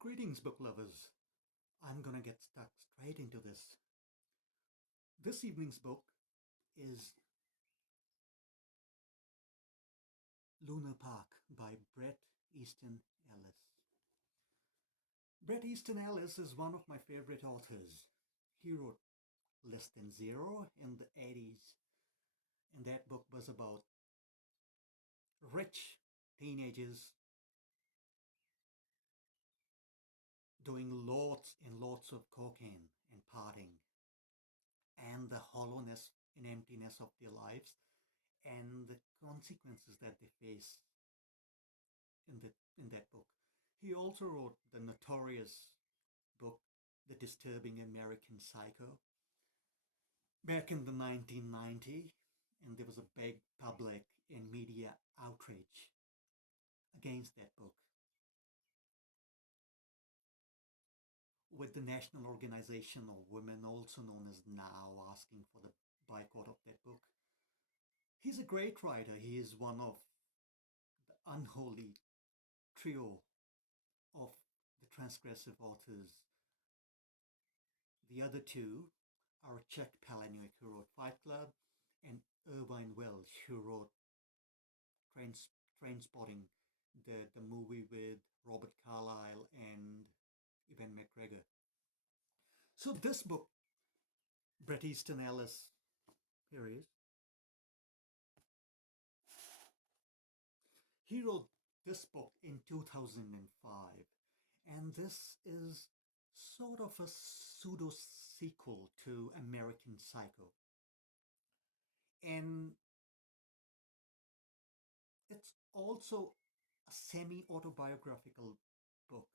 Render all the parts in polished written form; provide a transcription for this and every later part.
Greetings, book lovers. I'm gonna get stuck straight into this. This evening's book is Lunar Park by Bret Easton Ellis. Bret Easton Ellis is one of my favorite authors. He wrote Less Than Zero in the 80s, and that book was about rich teenagers doing lots and lots of cocaine and partying, and the hollowness and emptiness of their lives and the consequences that they face in that book. He also wrote the notorious book The Disturbing American Psycho back in the 1990s, and there was a big public and media outrage against that book, with the National Organization of Women, also known as NOW, asking for the boycott of that book. He's a great writer. He is one of the unholy trio of the transgressive authors. The other two are Chuck Palahniuk, who wrote Fight Club, and Irvine Welsh, who wrote Trainspotting, the movie with Robert Carlyle and Ewan McGregor. So this book, Bret Easton Ellis, here he is. He wrote this book in 2005, and this is sort of a pseudo-sequel to American Psycho. And it's also a semi-autobiographical book.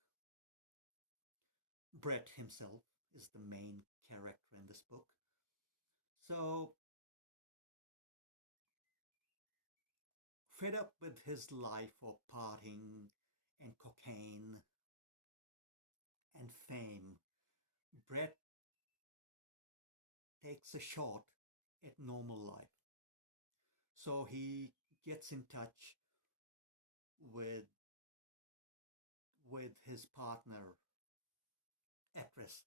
Bret himself is the main character in this book. So, fed up with his life of partying and cocaine and fame, Bret takes a shot at normal life. So he gets in touch with his partner, actress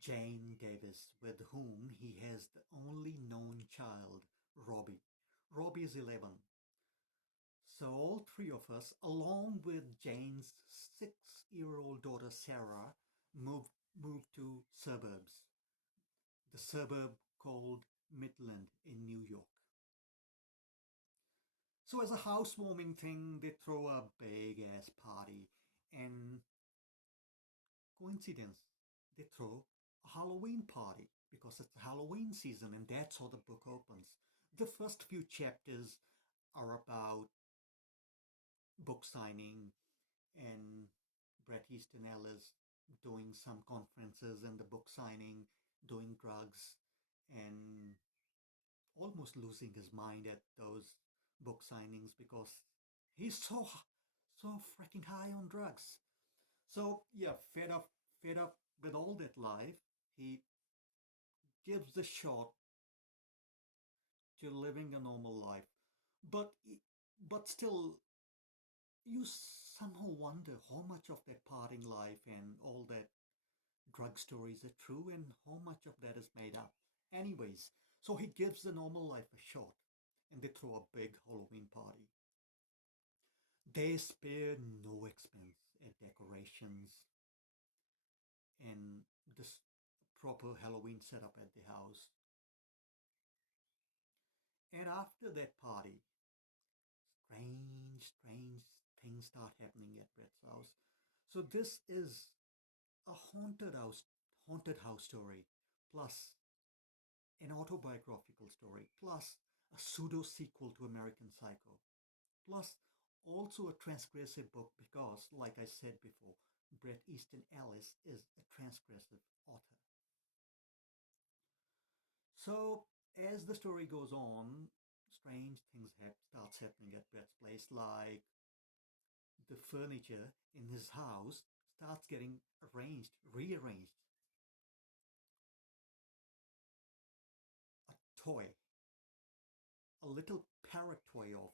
Jane Davis, with whom he has the only known child, Robbie. Robbie is 11. So all three of us, along with Jane's 6-year-old daughter Sarah, moved to suburbs. The suburb called Midland in New York. So as a housewarming thing, they throw a big ass party, and coincidence, they throw a Halloween party because it's Halloween season, and that's how the book opens. The first few chapters are about book signing and Bret Easton Ellis doing some conferences and the book signing, doing drugs, and almost losing his mind at those book signings because he's so freaking high on drugs. So yeah, fed up with all that life, he gives the shot to living a normal life. But still, you somehow wonder how much of that partying life and all that drug stories are true and how much of that is made up. Anyways, so he gives the normal life a shot, and they throw a big Halloween party. They spare no expense at decorations and this proper Halloween setup at the house. And after that party, strange things start happening at Bret's house. So this is a haunted house story, plus an autobiographical story, plus a pseudo-sequel to American Psycho, plus also a transgressive book because, like I said before, Bret Easton Ellis is a transgressive author. So as the story goes on, strange things starts happening at Bret's place, like the furniture in his house starts getting rearranged. A toy, a little parrot toy of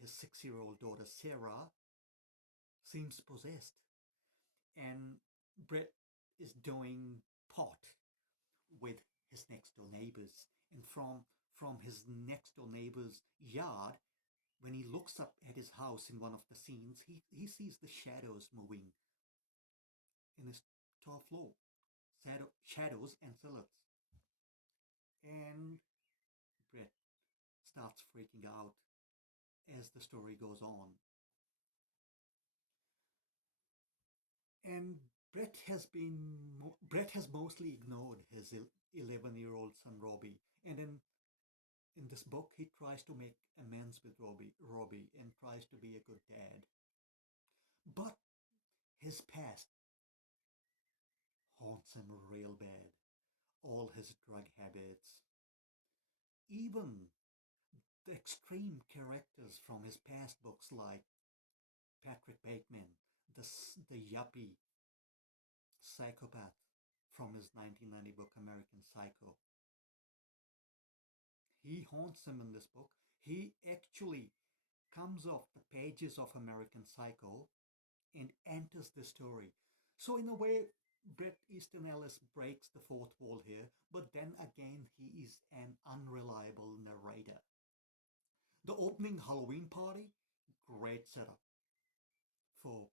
his 6-year-old daughter Sarah, seems possessed. and Bret is doing pot with his next door neighbors. And from his next door neighbor's yard, when he looks up at his house in one of the scenes, he sees the shadows moving in his top floor. Shadows and silhouettes. And Bret starts freaking out as the story goes on. And Bret has mostly ignored his 11-year-old son Robbie, and in this book he tries to make amends with Robbie and tries to be a good dad. But his past haunts him real bad. All his drug habits, even the extreme characters from his past books like Patrick Bateman, the yuppie psychopath from his 1990 book American Psycho. He haunts him in this book. He actually comes off the pages of American Psycho and enters the story. So in a way, Bret Easton Ellis breaks the fourth wall here, but then again, he is an unreliable narrator. The opening Halloween party, great setup for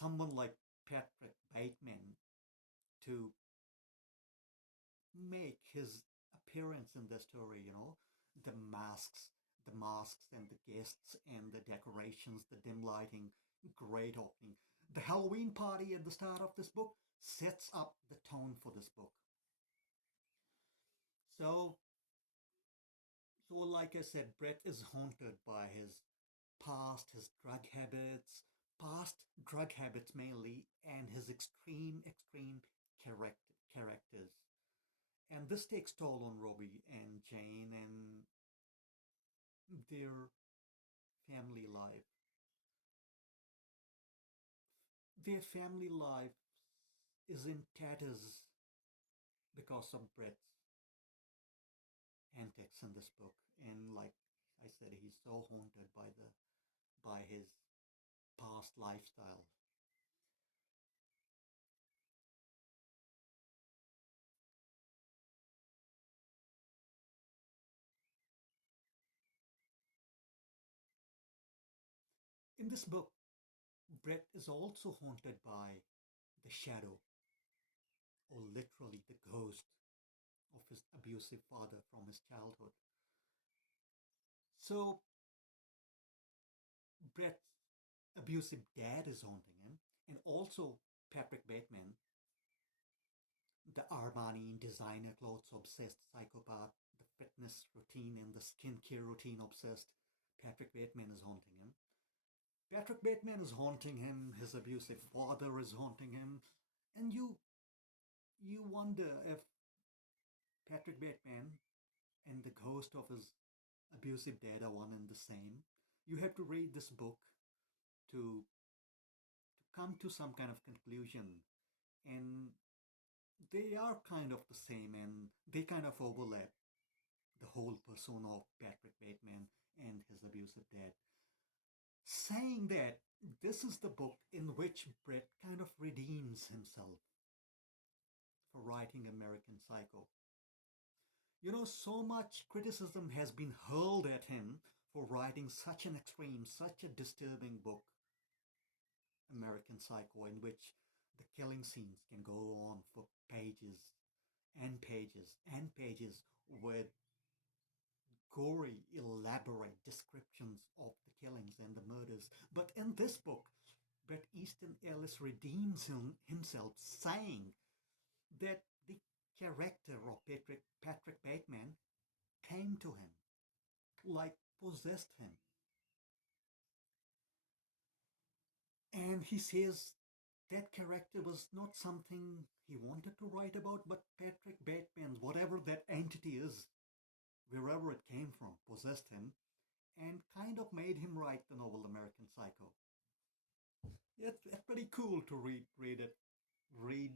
someone like Patrick Bateman to make his appearance in the story, the masks, and the guests and the decorations, the dim lighting, great opening. The Halloween party at the start of this book sets up the tone for this book. So, like I said, Bret is haunted by his past drug habits mainly, and his extreme characters. And this takes toll on Robbie and Jane and their family life. Their family life is in tatters because of Bret's antics in this book. And like I said, he's so haunted by his past lifestyle. In this book, Bret is also haunted by the shadow, or literally the ghost, of his abusive father from his childhood. So Bret's abusive dad is haunting him, and also Patrick Bateman, the Armani designer clothes obsessed psychopath, the fitness routine and the skincare routine obsessed Patrick Bateman is haunting him. Patrick Bateman is haunting him, his abusive father is haunting him, and you wonder if Patrick Bateman and the ghost of his abusive dad are one and the same. You have to read this book to come to some kind of conclusion, and they are kind of the same, and they kind of overlap the whole persona of Patrick Bateman and his abusive dad. Saying that, this is the book in which Bret kind of redeems himself for writing American Psycho. So much criticism has been hurled at him for writing such an extreme, such a disturbing book, American Psycho, in which the killing scenes can go on for pages and pages and pages with gory, elaborate descriptions of the killings and the murders. But in this book, Bret Easton Ellis redeems himself, saying that the character of Patrick Bateman came to him, like possessed him. And he says that character was not something he wanted to write about, but Patrick Bateman, whatever that entity is, wherever it came from, possessed him and kind of made him write the novel American Psycho. It's pretty cool to read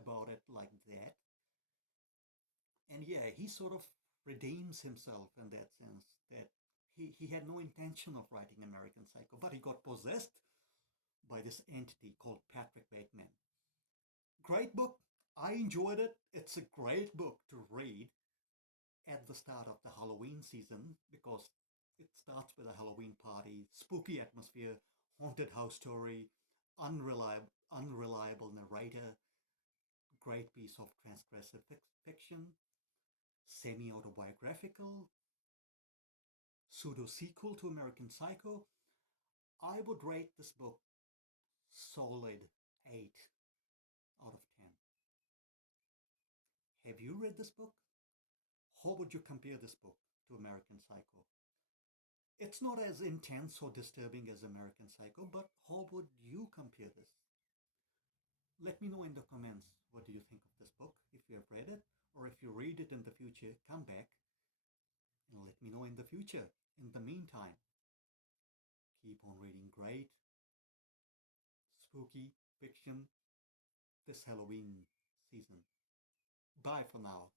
about it like that. And yeah, he sort of redeems himself in that sense that he had no intention of writing American Psycho, but he got possessed by this entity called Patrick Bateman. Great book. I enjoyed it. It's a great book to read at the start of the Halloween season because it starts with a Halloween party, spooky atmosphere, haunted house story, unreliable narrator, great piece of transgressive fiction, semi-autobiographical, pseudo-sequel to American Psycho. I would rate this book solid 8 out of 10. Have you read this book? How would you compare this book to American Psycho? It's not as intense or disturbing as American Psycho, but how would you compare this? Let me know in the comments what do you think of this book, if you have read it, or if you read it in the future, come back and let me know in the future. In the meantime, keep on reading great, spooky fiction this Halloween season. Bye for now.